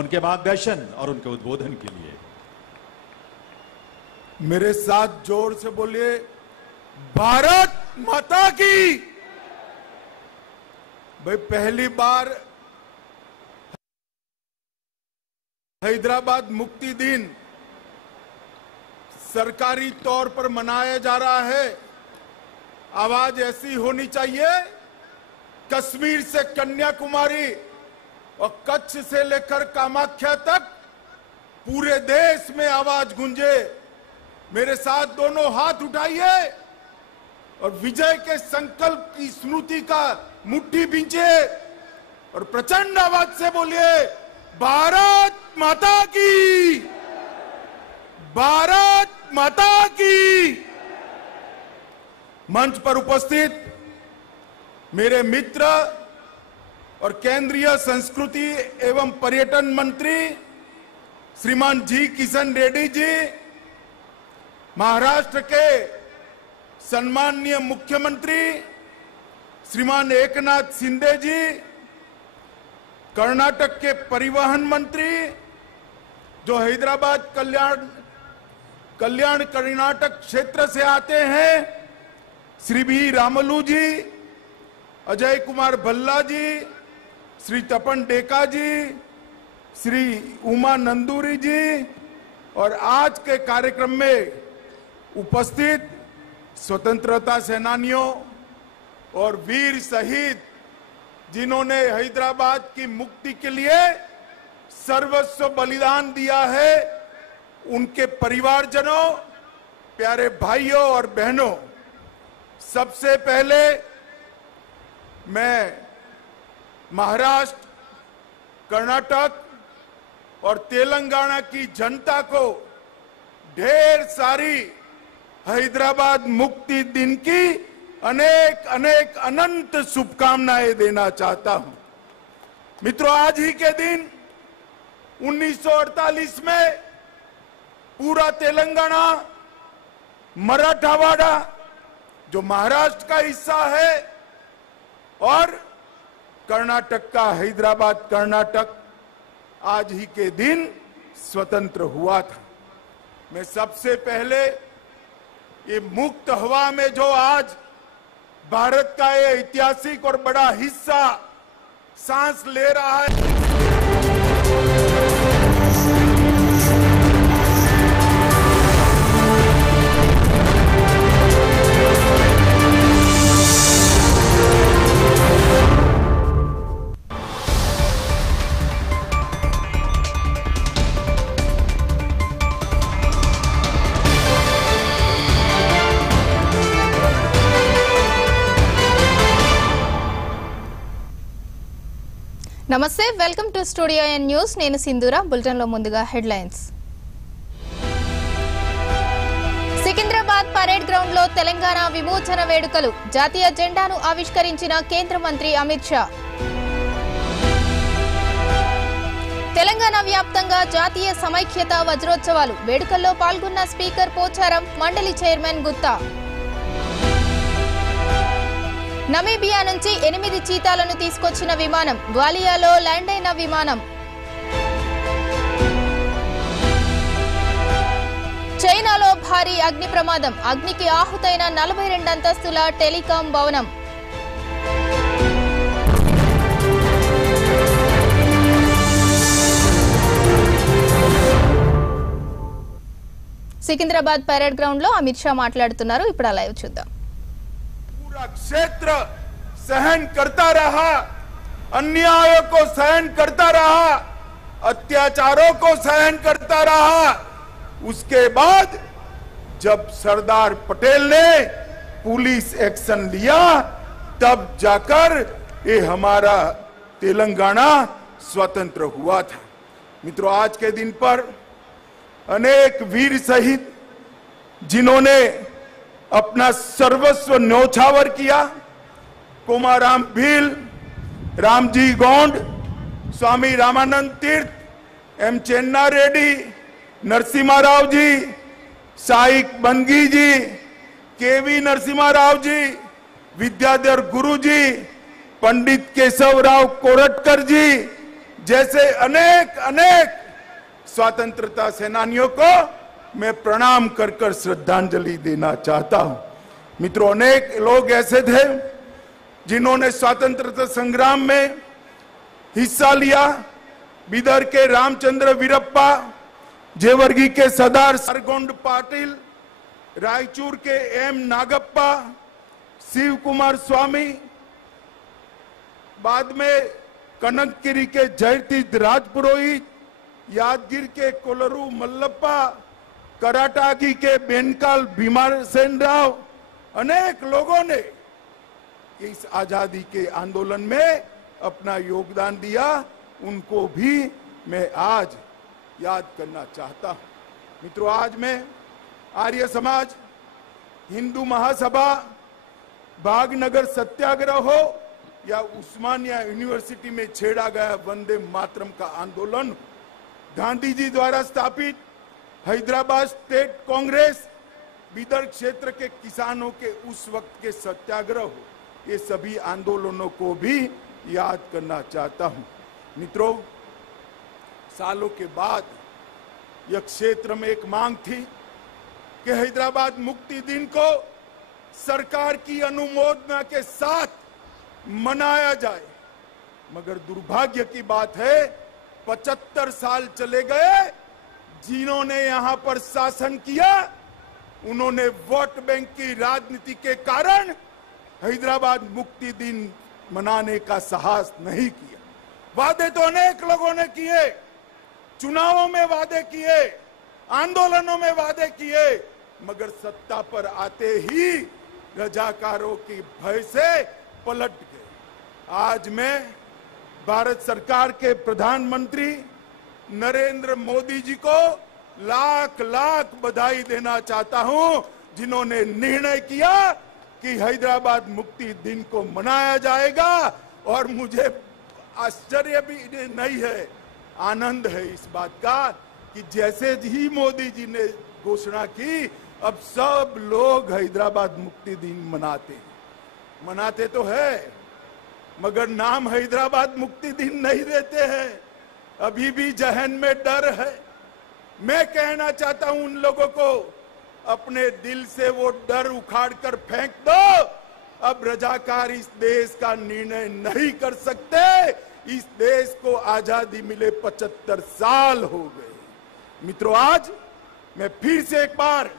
उनके मार्गदर्शन और उनके उद्बोधन के लिए। मेरे साथ जोर से बोलिए, भारत माता की। भाई, पहली बार हैदराबाद मुक्ति दिन सरकारी तौर पर मनाया जा रहा है। आवाज ऐसी होनी चाहिए, कश्मीर से कन्याकुमारी और कच्छ से लेकर कामाख्या तक पूरे देश में आवाज गूंजे। मेरे साथ दोनों हाथ उठाइए और विजय के संकल्प की स्मृति का मुट्ठी बींचे और प्रचंड आवाज से बोलिए, भारत माता की, भारत माता की। मंच पर उपस्थित मेरे मित्र और केंद्रीय संस्कृति एवं पर्यटन मंत्री श्रीमान जी किशन रेड्डी जी, महाराष्ट्र के सम्माननीय मुख्यमंत्री श्रीमान एकनाथ शिंदे जी, कर्नाटक के परिवहन मंत्री जो हैदराबाद कल्याण कर्नाटक क्षेत्र से आते हैं, श्री बी रामलू जी, अजय कुमार भल्ला जी, श्री तपन डेका जी, श्री उमा नंदूरी जी और आज के कार्यक्रम में उपस्थित स्वतंत्रता सेनानियों और वीर शहीद जिन्होंने हैदराबाद की मुक्ति के लिए सर्वस्व बलिदान दिया है, उनके परिवारजनों, प्यारे भाइयों और बहनों, सबसे पहले मैं महाराष्ट्र, कर्नाटक और तेलंगाना की जनता को ढेर सारी हैदराबाद मुक्ति दिन की अनेक अनेक अनंत शुभकामनाएं देना चाहता हूं। मित्रों, आज ही के दिन 1948 में पूरा तेलंगाना, मराठवाड़ा जो महाराष्ट्र का हिस्सा है और कर्नाटक का हैदराबाद कर्नाटक आज ही के दिन स्वतंत्र हुआ था। मैं सबसे पहले ये मुक्त हवा में जो आज भारत का ये ऐतिहासिक और बड़ा हिस्सा सांस ले रहा है, నమస్తే, welcome to studio N news. నేను సింధూరా. బులెటిన్లో ముందుగా హెడ్లైన్స్. సికింద్రాబాద్ పరేడ్ గ్రౌండ్ లో తెలంగాణ విమోచన వేడుకలు. జాతీయ జెండాను ఆవిష్కరించిన కేంద్ర మంత్రి అమిత్ షా. తెలంగాణ వ్యాప్తంగా జాతీయ సమైక్యత వజ్రోత్సవాలు. వేడుకల్లో పాల్గొన్న స్పీకర్ పోచారం, మండలి చైర్మన్ గుత్తా. నమీబియా నుంచి 8 చీతాలను తీసుకొచ్చిన విమానం. గ్వాలియాలో ల్యాండ్ అయిన విమానం. చైనాలో భారీ అగ్ని ప్రమాదం. అగ్నికి ఆహుతైన 42 అంతస్తుల టెలికాం భవనం. సికింద్రాబాద్ పరేడ్ గ్రౌండ్ లో అమిత్ షా మాట్లాడుతున్నారు. ఇప్పుడు లైవ్ చూద్దాం. पूरा क्षेत्र सहन करता रहा, अन्यायों को सहन करता रहा, अत्याचारों को सहन करता रहा। उसके बाद जब सरदार पटेल ने पुलिस एक्शन लिया, तब जाकर ये हमारा तेलंगाना स्वतंत्र हुआ था। मित्रों, आज के दिन पर अनेक वीर शहीद जिन्होंने अपना सर्वस्व न्योछावर किया, कोमाराम भील, रामजी गोंड, स्वामी रामानंद तीर्थ, एम चेन्ना रेड्डी, नरसिम्हा राव जी, साइक बंगी जी, केवी नरसिम्हा राव जी, विद्याधर गुरु जी, पंडित केशव राव कोरटकर जी, जैसे अनेक अनेक स्वतंत्रता सेनानियों को मैं प्रणाम कर कर श्रद्धांजलि देना चाहता हूं। मित्रों, अनेक लोग ऐसे थे जिन्होंने स्वतंत्रता संग्राम में हिस्सा लिया। बीदर के रामचंद्र वीरप्पा, जेवर्गी के सरदार सरगोंड पाटिल, रायचूर के एम नागप्पा, शिव कुमार स्वामी, बाद में कनकगिरी के जयतीर्थ राजपुरोहित, यादगिर के कोलरू मल्लप्पा, कराटागी के बेनकाल भीमासेन राव, अनेक लोगों ने इस आजादी के आंदोलन में अपना योगदान दिया। उनको भी मैं आज याद करना चाहता हूं। मित्रों, आज मैं आर्य समाज, हिंदू महासभा, भागनगर सत्याग्रह हो या उस्मानिया यूनिवर्सिटी में छेड़ा गया वंदे मातरम का आंदोलन, गांधी जी द्वारा स्थापित हैदराबाद स्टेट कांग्रेस, बीदर क्षेत्र के किसानों के उस वक्त के सत्याग्रह हो, ये सभी आंदोलनों को भी याद करना चाहता हूं। मित्रों, सालों के बाद यह क्षेत्र में एक मांग थी कि हैदराबाद मुक्ति दिन को सरकार की अनुमोदना के साथ मनाया जाए, मगर दुर्भाग्य की बात है 75 साल चले गए। जिन्होंने यहां पर शासन किया उन्होंने वोट बैंक की राजनीति के कारण हैदराबाद मुक्ति दिन मनाने का साहस नहीं किया। वादे तो अनेक लोगों ने किए, चुनावों में वादे किए, आंदोलनों में वादे किए, मगर सत्ता पर आते ही रजाकारों की भय से पलट गए। आज मैं भारत सरकार के प्रधानमंत्री नरेंद्र मोदी जी को लाख लाख बधाई देना चाहता हूं, जिन्होंने निर्णय किया कि हैदराबाद मुक्ति दिन को मनाया जाएगा। और मुझे आश्चर्य भी नहीं है, आनंद है इस बात का कि जैसे ही मोदी जी ने घोषणा की, अब सब लोग हैदराबाद मुक्ति दिन मनाते तो है, मगर नाम हैदराबाद मुक्ति दिन नहीं देते हैं। अभी भी जहन में डर है। मैं कहना चाहता हूं उन लोगों को, अपने दिल से वो डर उखाड़ कर फेंक दो। अब रजाकार इस देश का निर्णय नहीं कर सकते। इस देश को आजादी मिले 75 साल हो गए। मित्रों, आज मैं फिर से एक बार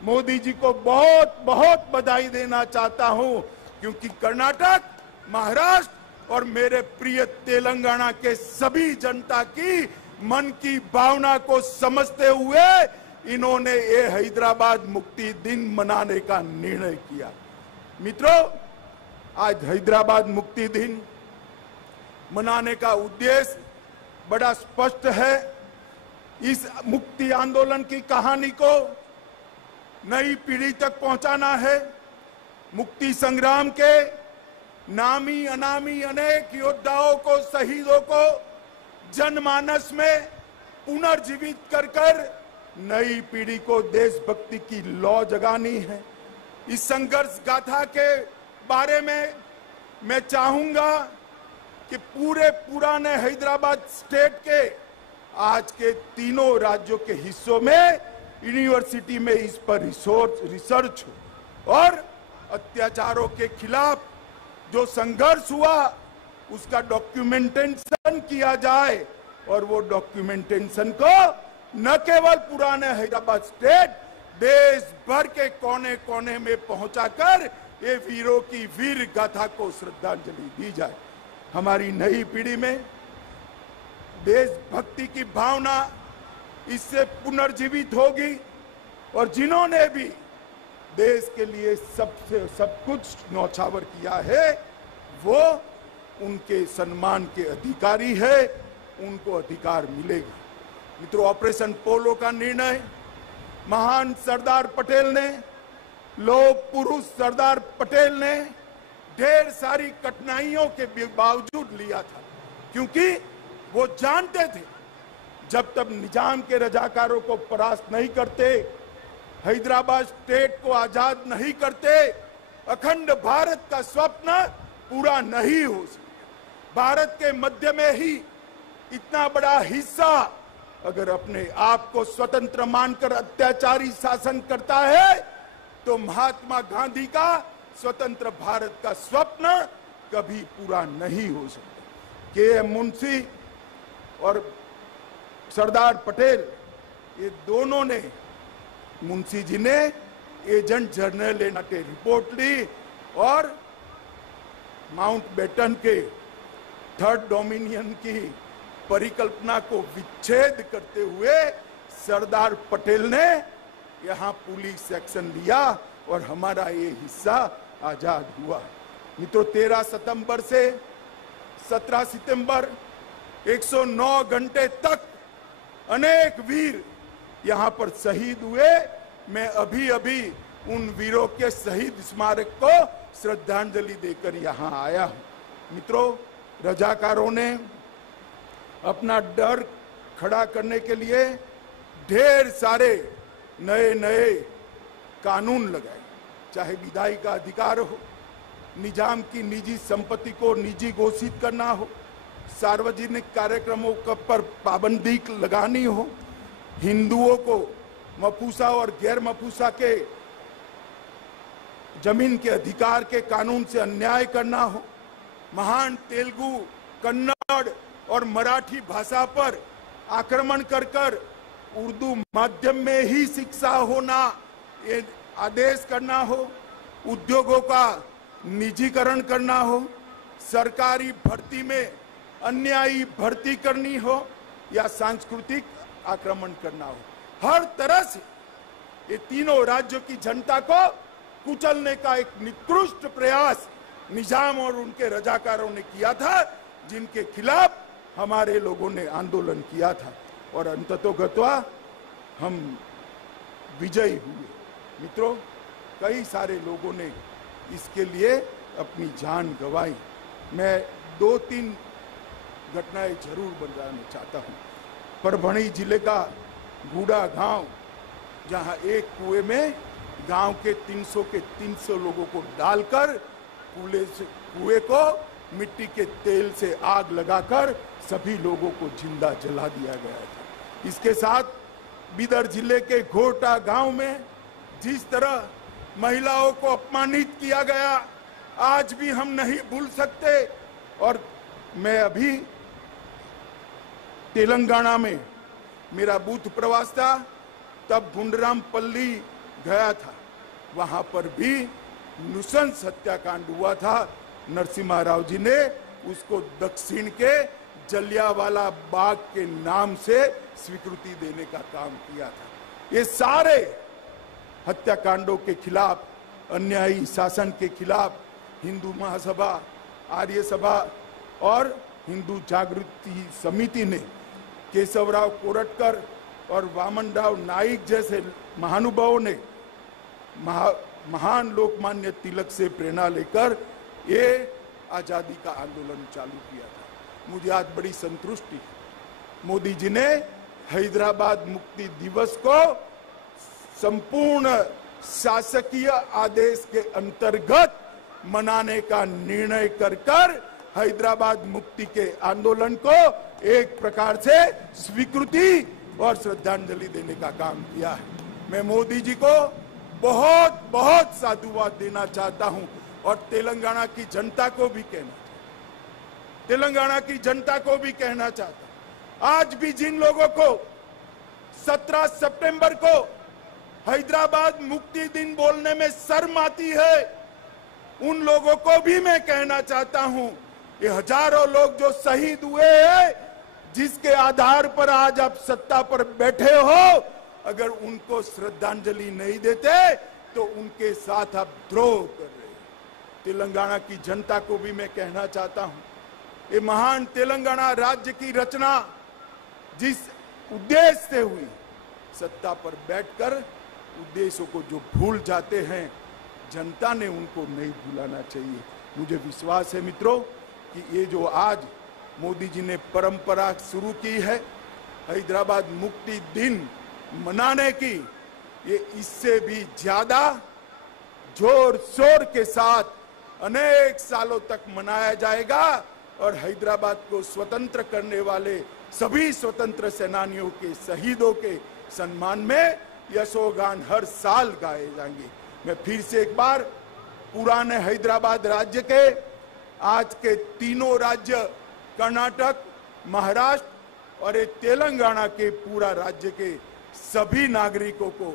मोदी जी को बहुत बहुत बधाई देना चाहता हूं, क्योंकि कर्नाटक, महाराष्ट्र और मेरे प्रिय तेलंगाना के सभी जनता की मन की भावना को समझते हुए इन्होंने ये हैदराबाद मुक्ति दिन मनाने का निर्णय किया। मित्रों, आज हैदराबाद मुक्ति दिन मनाने का उद्देश्य बड़ा स्पष्ट है। इस मुक्ति आंदोलन की कहानी को नई पीढ़ी तक पहुंचाना है। मुक्ति संग्राम के नामी अनामी अनेक योद्धाओं को, शहीदों को जनमानस में पुनर्जीवित कर नई पीढ़ी को देशभक्ति की लौ जगानी है। इस संघर्ष गाथा के बारे में मैं चाहूंगा कि पूरे पुराने हैदराबाद स्टेट के आज के तीनों राज्यों के हिस्सों में यूनिवर्सिटी में इस पर रिसर्च हो और अत्याचारों के खिलाफ जो संघर्ष हुआ उसका डॉक्यूमेंटेशन किया जाए, और वो डॉक्यूमेंटेशन को न केवल पुराने हैदराबाद स्टेट, देश भर के कोने कोने में पहुंचाकर ये वीरों की वीर गाथा को श्रद्धांजलि दी जाए। हमारी नई पीढ़ी में देशभक्ति की भावना इससे पुनर्जीवित होगी, और जिन्होंने भी देश के लिए सब कुछ न्यौछावर किया है वो उनके सम्मान के अधिकारी है, उनको अधिकार मिलेगा। मित्रों, ऑपरेशन पोलो का निर्णय महान सरदार पटेल ने, लोक पुरुष सरदार पटेल ने ढेर सारी कठिनाइयों के बावजूद लिया था, क्योंकि वो जानते थे जब तक निजाम के रजाकारों को परास्त नहीं करते, हैदराबाद स्टेट को आजाद नहीं करते, अखंड भारत का स्वप्न पूरा नहीं हो सकता। भारत के मध्य में ही इतना बड़ा हिस्सा अगर अपने आप को स्वतंत्र मानकर अत्याचारी शासन करता है तो महात्मा गांधी का स्वतंत्र भारत का स्वप्न कभी पूरा नहीं हो सकता। के.एम. मुंशी और सरदार पटेल, ये दोनों ने, मुंशी जी ने एजेंट जनरल ने रिपोर्ट ली और माउंटबेटन के थर्ड डोमिनियन की परिकल्पना को विच्छेद करते हुए सरदार पटेल ने यहाँ पुलिस एक्शन लिया और हमारा ये हिस्सा आजाद हुआ। मित्रों, 13 सितंबर से 17 सितंबर 109 घंटे तक अनेक वीर यहाँ पर शहीद हुए। मैं अभी अभी उन वीरों के शहीद स्मारक को श्रद्धांजलि देकर यहाँ आया हूँ। मित्रों, रजाकारों ने अपना डर खड़ा करने के लिए ढेर सारे नए नए कानून लगाए, चाहे विधायी का अधिकार हो, निजाम की निजी संपत्ति को निजी घोषित करना हो, सार्वजनिक कार्यक्रमों पर पाबंदी लगानी हो, हिंदुओं को मफूसा और गैर मफूसा के जमीन के अधिकार के कानून से अन्याय करना हो, महान तेलुगु, कन्नड़ और मराठी भाषा पर आक्रमण कर उर्दू माध्यम में ही शिक्षा होना ये आदेश करना हो, उद्योगों का निजीकरण करना हो, सरकारी भर्ती में अन्यायी भर्ती करनी हो या सांस्कृतिक आक्रमण करना हो, हर तरह से ये तीनों राज्यों की जनता को कुचलने का एक निकृष्ट प्रयास निजाम और उनके रजाकारों ने किया था, जिनके खिलाफ हमारे लोगों ने आंदोलन किया था और अंततोगत्वा हम विजयी हुए। मित्रों, कई सारे लोगों ने इसके लिए अपनी जान गंवाई। मैं 2-3 घटनाएं जरूर बताना चाहता हूँ। परभणी जिले का गूड़ा गांव, जहां एक कुएं में गांव के 300 के 300 लोगों को डालकर कुएं को मिट्टी के तेल से आग लगाकर सभी लोगों को जिंदा जला दिया गया था। इसके साथ बीदर जिले के घोटा गांव में जिस तरह महिलाओं को अपमानित किया गया, आज भी हम नहीं भूल सकते। और मैं अभी तेलंगाना में मेरा बूथ प्रवास था, तब गुंडरामपल्ली गया था, वहां पर भी नृशंस हत्याकांड हुआ था। नरसिम्हा राव जी ने उसको दक्षिण के जलियांवाला बाग के नाम से स्वीकृति देने का काम किया था। ये सारे हत्याकांडों के खिलाफ, अन्यायी शासन के खिलाफ हिंदू महासभा, आर्य सभा और हिंदू जागृति समिति ने केशवराव कोरटकर और वामनराव नाइक जैसे महानुभावों ने महान लोकमान्य तिलक से प्रेरणा लेकर ये आजादी का आंदोलन चालू किया था। मुझे आज बड़ी संतुष्टि है, मोदी जी ने हैदराबाद मुक्ति दिवस को संपूर्ण शासकीय आदेश के अंतर्गत मनाने का निर्णय कर हैदराबाद मुक्ति के आंदोलन को एक प्रकार से स्वीकृति और श्रद्धांजलि देने का काम किया है। मैं मोदी जी को बहुत बहुत साधुवाद देना चाहता हूं और तेलंगाना की जनता को भी कहना चाहता हूं। आज भी जिन लोगों को 17 सितंबर को हैदराबाद मुक्ति दिन बोलने में शर्म आती है, उन लोगों को भी मैं कहना चाहता हूं, ये हजारों लोग जो शहीद हुए हैं, जिसके आधार पर आज आप सत्ता पर बैठे हो, अगर उनको श्रद्धांजलि नहीं देते तो उनके साथ आप द्रोह कर रहे हैं। तेलंगाना की जनता को भी मैं कहना चाहता हूं, ये महान तेलंगाना राज्य की रचना जिस उद्देश्य से हुई, सत्ता पर बैठकर उद्देश्यों को जो भूल जाते हैं, जनता ने उनको नहीं भुलाना चाहिए। मुझे विश्वास है मित्रों कि ये जो आज मोदी जी ने परंपरा शुरू की है हैदराबाद मुक्ति दिन मनाने की, ये इससे भी ज्यादा जोर शोर के साथ अनेक सालों तक मनाया जाएगा और हैदराबाद को स्वतंत्र करने वाले सभी स्वतंत्र सेनानियों के शहीदों के सम्मान में यशोगान हर साल गाए जाएंगे। मैं फिर से एक बार पुराने हैदराबाद राज्य के आज के तीनों राज्य कर्नाटक, महाराष्ट्र और तेलंगाना के पूरा राज्य के सभी नागरिकों को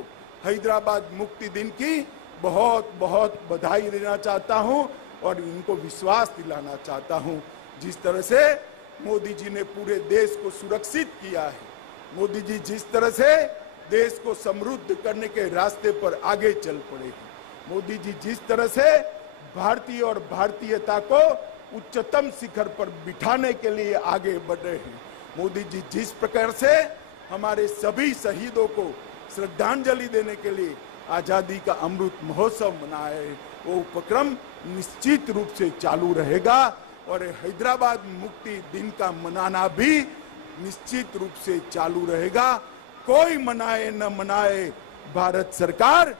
हैदराबाद मुक्ति दिन की बहुत बहुत बधाई देना चाहता हूं और इनको विश्वास दिलाना चाहता हूं। जिस तरह से मोदी जी ने पूरे देश को सुरक्षित किया है, मोदी जी जिस तरह से देश को समृद्ध करने के रास्ते पर आगे चल पड़े हैं, मोदी जी जिस तरह से भारतीय और भारतीयता को उच्चतम शिखर पर बिठाने के लिए आगे बढ़ रहे हैं, मोदी जी जिस प्रकार से हमारे सभी शहीदों को श्रद्धांजलि देने के लिए आजादी का अमृत महोत्सव मनाए, वो उपक्रम निश्चित रूप से चालू रहेगा और हैदराबाद मुक्ति दिन का मनाना भी निश्चित रूप से चालू रहेगा। कोई मनाए न मनाए, भारत सरकार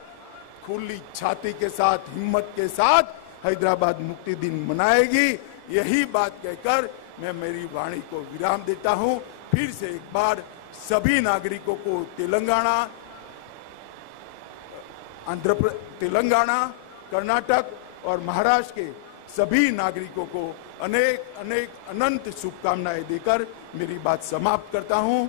खुली छाती के साथ, हिम्मत के साथ हैदराबाद मुक्ति दिन मनाएगी। यही बात कहकर मैं मेरी वाणी को विराम देता हूं। फिर से एक बार सभी नागरिकों को तेलंगाना, कर्नाटक और महाराष्ट्र के सभी नागरिकों को अनेक अनेक अनंत शुभकामनाएं देकर मेरी बात समाप्त करता हूं।